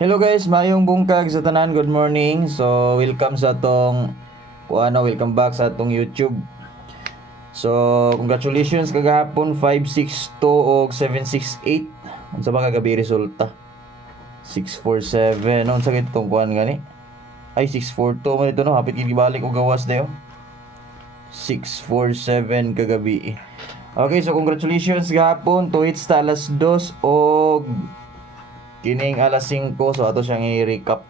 Hello guys, mayong bungkag sa tanan. Good morning. So, welcome back sa atong YouTube. So, congratulations kagahapon 562 o 768. Unsa ba kagabi resulta? 647. Unsa kay tong kuan gani? Ay 642 man ito no, hapit gid balik og gawas dayo. 647 kagabi. Okay, so congratulations gahapon to hits ta alas 2 og kining alas 5, so ato siyang i-recap.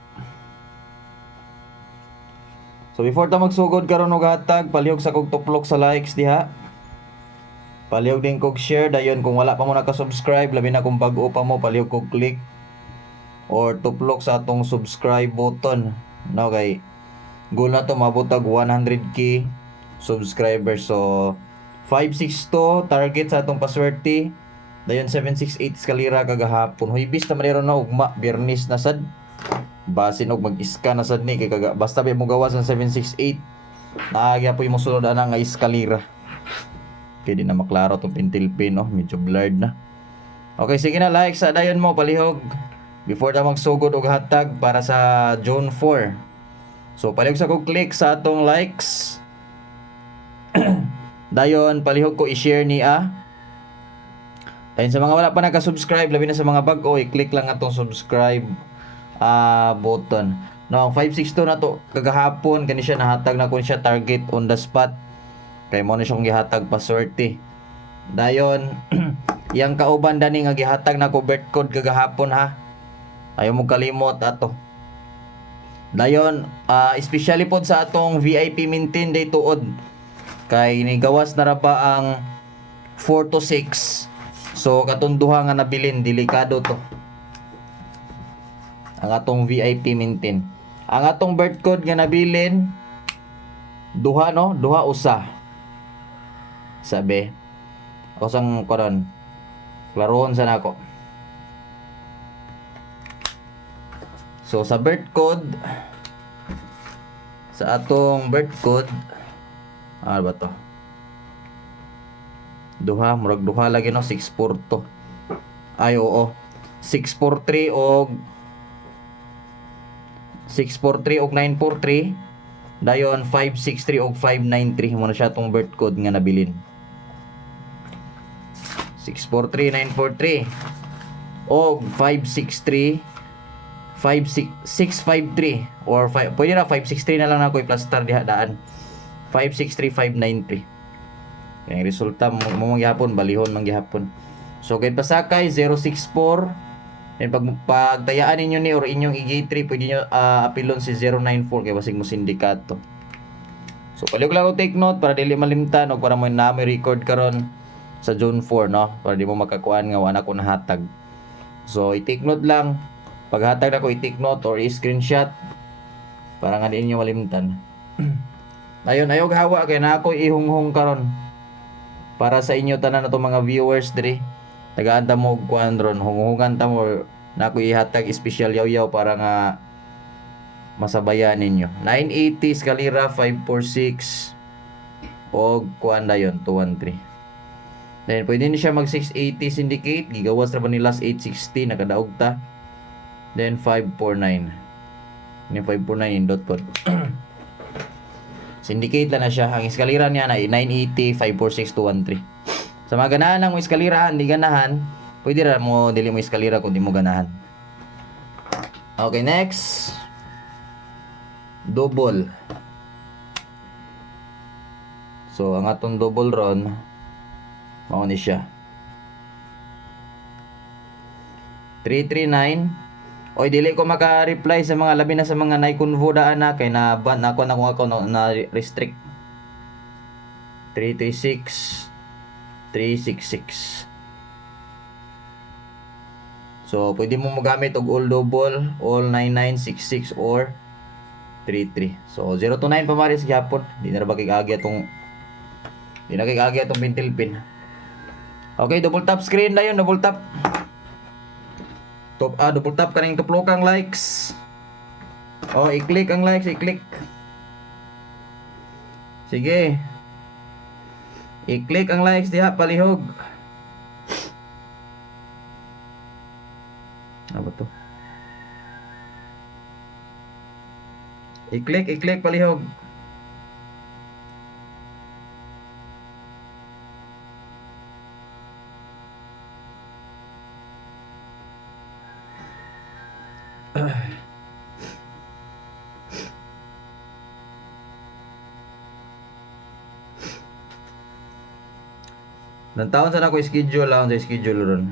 So before ta magsugod karon og hatag, palihog sa kog tuplok sa likes diha. Palihog din kog share dayon kung wala pa mo naka-subscribe, labi na kung bag-o pa mo, palihog kog click or tuplok sa atong subscribe button. No kay goal na to mabutag 100k subscribers. So 562 target sa atong paswerte. Dayon 768 eskalera kagahapon. Huybis ta manero na ugma, Biyernes na sad. Basin og mag-iska na sad ni kay basta ba mo gawas ang 768. Naagya po mo sulod ana nga eskalera. Kay di na maklaro tong pintilpin no, medyo blurred na. Okay, sige na, like sa dayon mo palihog before ta magsugod og hatag para sa June 4. So palihog sa kog click sa atong likes. Dayon palihog ko i-share niya. Ayun, sa mga wala pa naka-subscribe, labi na sa mga bago, i-click lang atong subscribe button. No, ang 562 na to kagahapon kani siya nahatag na kun siya target on the spot. Kay mo na siyang gihatag paswerte. Dayon, yang kauban dani nga gihatag na ko birth code kagahapon ha. Ayaw mo kalimot ato. Dayon, especially pod sa atong VIP maintain day tuod. Kay nigawas na ra ba ang 4 to 6. So katong duha nga nabilin, delikado to. Ang atong VIP maintain. Ang atong birth code nga nabilin duha no, duha usa. Sabi. Ako sang karon. Klaroon sa nako. So sa birth code sa atong birth code ano ba to? Murag duha lagi no, 642. Ay oo. 643 og 943 dayon 563 og 593 mo na siya tong birth code nga nabilin. 643 943 og 563 653 or 5, pwede na 563 na lang ako i-plaster diha daan. 563 593. Kaya resulta mo mangyapon, balihon mangyapon. So kay pasakay 064. Then pagtayaan ninyo ni or inyong i-gate 3, pwede nyo apilon si 094 kay basig mo sindikato. So palihog lang ko take note para dili malimtan o para mo na may record karon sa June 4 no, para di mo makakuan nga wala ko nahatag. So i-take note lang paghatag na ko, i-take note or i-screenshot para nga di inyo malimtan. Ayun, ayaw hawa kay na ako ihunghong karon. Para sa inyo tanan na mga viewers diri, tagaan mo og kuan ron, hunghungan ta mo na ako ihatag special yaw-yaw para nga masabayan ninyo. 980 eskalera 546 og kuan dayon 213. Then pwede ni siya mag 680 syndicate, gigawas ra ba ni last 860 nakadaog ta. Then 549. Ni 549 indot pod. Syndicate lang na siya. Ang eskalera niya na 980, 546, 213. Sa mga ganahan ng eskalera, hindi ganahan, pwede rin mo dili mo eskalera kung di mo ganahan. Okay, next. Double. So, ang atong double ron, mao ni siya. 339. Oy, dili ko maka-reply sa mga labi na sa mga nai-convo daan na kay na ban ako na kung ako na restrict. 336 366. So pwede mo magamit og all double, all 9966 or 33. So 0 to 9 pa maris gyapon. Di na ba kay-agi atong pintil pin. Okay, double tap screen na yun, double tap. Double tap kaning tuplokang likes. Oh, i-click ang likes, i-click. Sige. I-click ang likes diha palihog. Ano ba to? I-click palihog. Nang taon sana ko schedule lang sa schedule ron.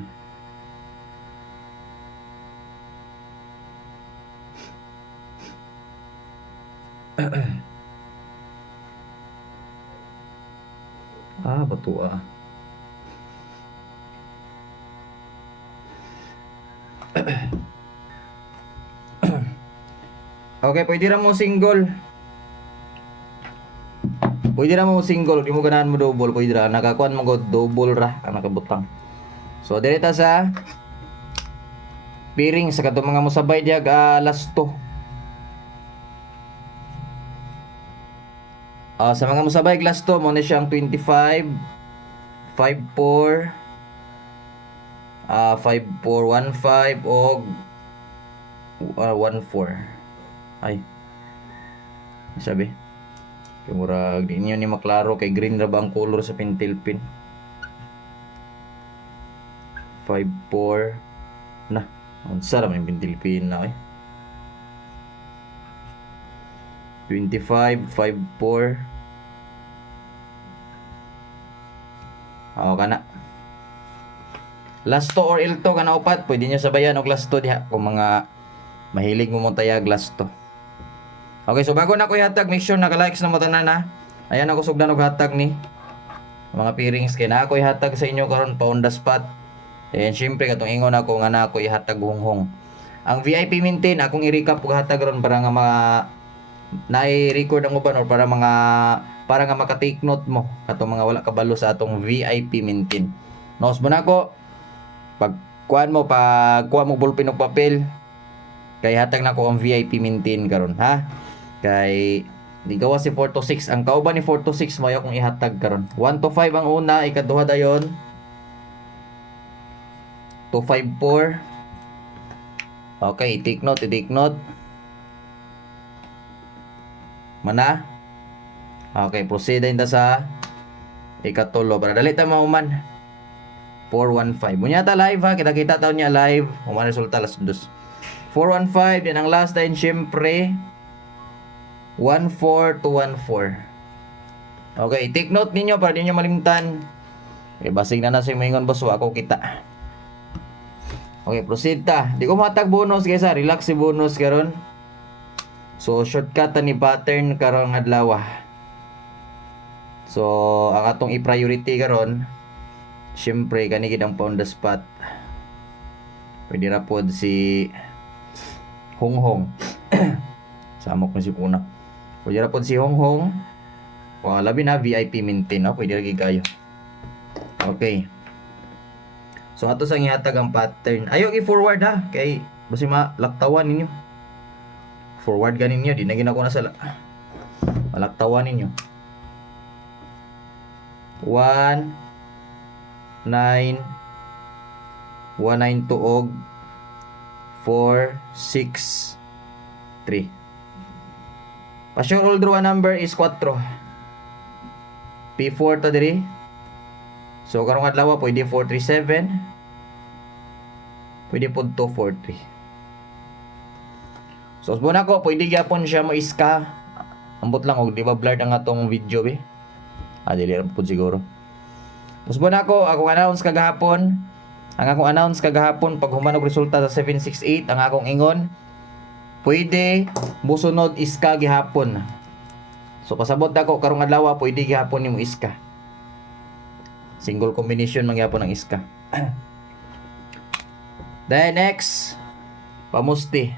Bato ah. Okay, pwede ra mo single. Pwede ra mo single, di mo ganahan mo double, pwede ra nakakuan mo go double ra ang nakabutang. So direta sa piring sa katong mga mosabay diag lasto. Sa mga mosabay lasto mo na siyang 25 54 5415 og 14. Ay. Sabi. Kaya murag di niyo ni maklaro kay green ra ba ang color sa pentel pin. 54 na. Unsa ra man pentel pin na 25 54. Kana. Lasto or ilto kana upat, pwede niyo sabayan og lasto diha kung mga mahilig mo tayag lasto. Okay, so bago na ko ihatag, make sure naka-likes na mo tanan na. Ayan ako sugdan og hatag ni mga peerings kay na ako ihatag sa inyo karon pa on the spot. And syempre katong ingon ako nga na ako ihatag hunghong. Ang VIP maintain akong i-recap og hatag ron para nga na-record ang uban or para nga maka-take note mo katong mga wala kabalo sa atong VIP maintain. Nos mo na ko pag kuan mo ballpen og papel kay hatag na ko ang VIP maintain karon ha. Kay di gawa si 4 to 6 ang kauban ni 4 to 6 mo akong ihatag karon. 1 to 5 ang una, ikaduha dayon 254. Okay, take note. Mana? Okay, proceed din ta sa ikatulo para dali ta mauman. 415. Munya ta live ha, kita taon niya live. Umana resulta las 2. 415 yan ang last din syempre. 14 to 14. Okay, take note ninyo para ninyo malimtan. Okay, basig na sa maingon boss ako kita. Okay, proceed ta. Di ko matag bonus guys ha. Relax si bonus karon. So shortcut ta ni pattern karon adlaw. So ang atong i-priority karon syempre kani gid ang on the spot. Pwede ra pod si Honghong. Samok na si Puna. Pwede ra pod si Honghong. Labi na VIP maintain no? Pwede ra gid kayo. Okay. So ato sang ihatag ang pattern. Ayo i-forward ha kay basi malaktawan ninyo. Forward ganin niyo, di na ginako na sa malaktawan ninyo. 1 9 192 og 4 6 3. Pasyon all draw number is 4. P4 ta diri. So karong adlaw pwede 437. Pwede pod 243. So muna ko pwede gyapon siya mo iska. Ambot lang og di ba blurred ang atong video be. Dili ra pod siguro. So muna ko akong announce kagahapon. Ang akong announce kagahapon pag human og resulta sa 768 ang akong ingon pwede musunod iska gihapon. So pasabot ako karong adlaw pwede gihapon nimo iska. Single combination man gyapon ang iska. Then next, pamusti.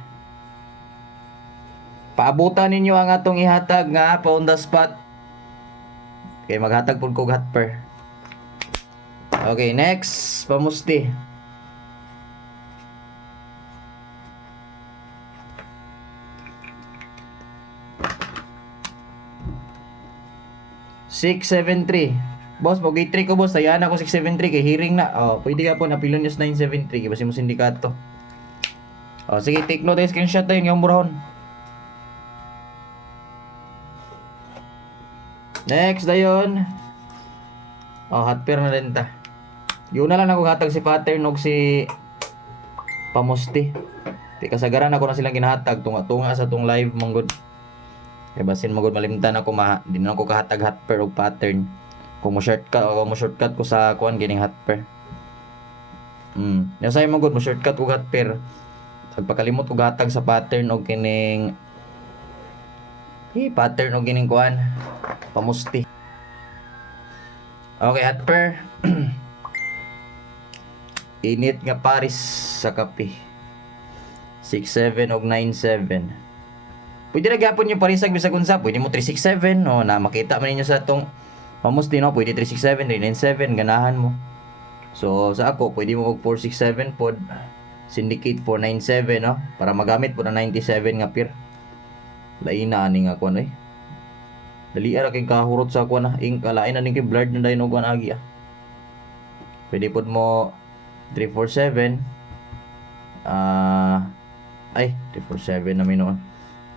Paabutan ninyo ang atong ihatag nga pa on the spot. Okay, maghatag pud kog hotper. Okay, next, pamusti. Six, 7-3. Boss, pag 3 ko boss, sayaan ako 673 kay hearing na. Pwede ka po na Pilonius 973 kay basi mo sindikato. O sige, take note tayo, screenshot tayo yung burahon. Next dayon. Hot pair na din ta. Yun na lang ako hatag si pattern og si pamusti. Di kasagaran ako na silang ginahatag tunga-tunga sa tong live manggod. Kaya basin manggod malimtan ako di na ako kahatag hot pair og pattern. Kung mo shortcut ko sa kuan gining hot pair. Nasay manggod mo shortcut og hot pair. Pagpakalimot og hatag sa pattern og kining pattern og gining kuan pamusti. Okay, hot pair. Init nga Paris sa kape. 67 og 97. Pwede na gapon yung parisag bisag unsa, pwede mo 367 no, na makita man ninyo sa tong pamusti no, pwede 367, 397 ganahan mo. So sa ako pwede mo og 467 pod, syndicate 497 no, para magamit po na 97 nga pair. Lain na ani nga kuan dali ara kay kahurot sa kuan ing kalain na ning kay blurred na dayon og kuan agi Pwede pod mo 347 347 na minuon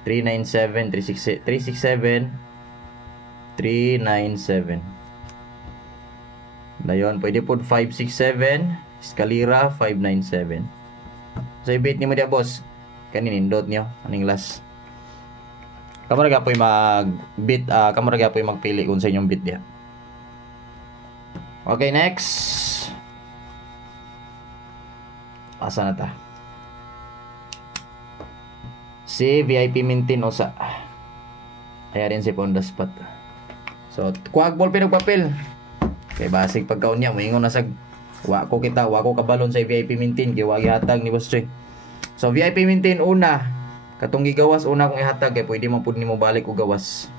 397 367 397 dayon pwede pod 567 eskalera 597. So i-bait nimo dia boss kanin indot niyo aning last kamo ra gapoy mag-bit kamo ra gapoy magpili kung sa inyong bit dia. Okay, next. Asa na ta? Si VIP Mintin Osa. Ayan rin si on the spot. So, kuwag ball pen og papel. Kay basig pagkaon niya, moingon na sag wa ko kabalon sa VIP Mintin kay wag ihatag ni Boss Choy. So, VIP Mintin una, katong gigawas una kong ihatag kay pwede man pud nimo balik og gawas.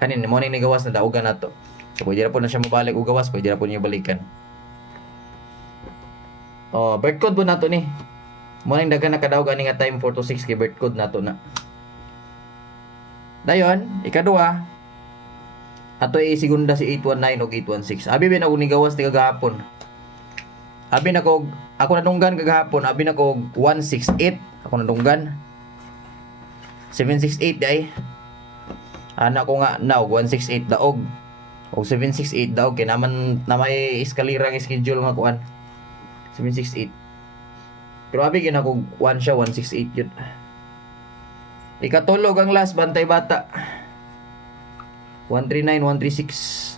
Kanin mo ning gawas na daugan nato. So, pwede na po na siya mabalik o gawas, pwede na po niya balikan. Birth code po nato ni. Muna yung dagan nakadaog ani nga time 4 to 6 kay birth code nato na. Dayon, ikadua, ato segunda si 819 o 816. Abi bin ako ni gawas ti kagahapon. Abi na ko, ako nadunggan kagahapon, abi na ko 168, ako nadunggan. 768 day. Anak ko nga now 168 daog. O 768 daw kay naman na may eskalera nga schedule nga kuan 768 pero abi gina ko 1 siya 168 yun. Ikatulog ang last bantay bata 139 136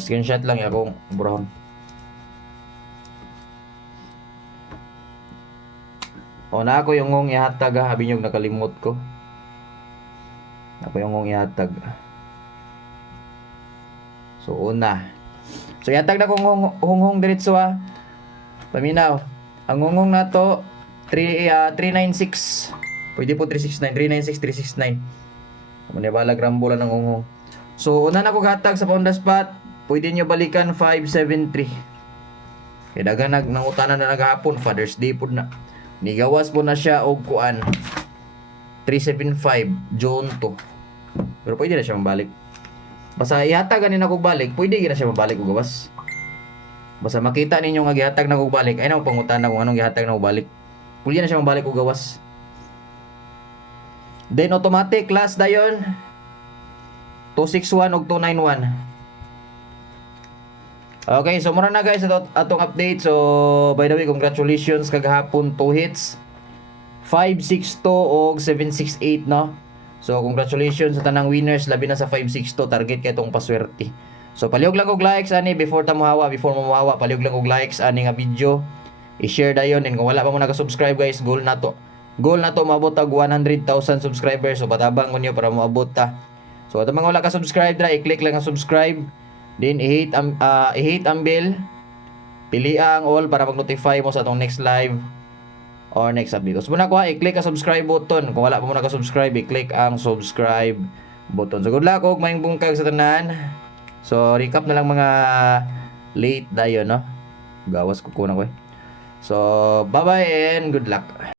screenshot lang akong brown. Na ako yung ngong ihatag habi nyo nakalimot ko. Ako yung ngong ihatag. So una. So ihatag na kong hunghong diretso Paminaw. Ang hunghong nato 396. Pwede po 369, 396, 369. Muna balag rambulan ng hunghong. So una na ko hatag sa on the spot. Pwede nyo balikan 573. Kaya dagan nangutanan na naghapon Father's Day po na. Nigawas po na siya og kuan 375 June 2. Pero pwede na siya mabalik. Basta ihatag ganin ako balik, pwede na siya mabalik og gawas. Basta makita ninyo nga gihatag na og balik, ay na mo pangutana kung anong gihatag na og balik. Pwede na siya mabalik og gawas. Then automatic last dayon 261 ug 291. Okay, so mura na guys atong update. So by the way, congratulations kagahapon 2 hits. 562 ug 768 no. So congratulations sa tanang winners labi na sa 562 target kay itong paswerte. So palihog lang og likes ani before mo mahawa palihog lang og likes ani nga video. I-share dayon and kung wala pa mo naka-subscribe guys, goal na to maabot og 100,000 subscribers. So patabang ko niyo para maabot ta. So ato mga wala ka subscribe dra, i-click lang ang subscribe. Then i-hit ang bell. Pili ang all para mag-notify mo sa atong next live or next update. So muna ko i-click ang subscribe button. Kung wala pa mo naka-subscribe, i-click ang subscribe button. So good luck og maayong bungkag sa tanan. So recap na lang mga late dayon no. Gawas ko kuna ko. So bye-bye and good luck.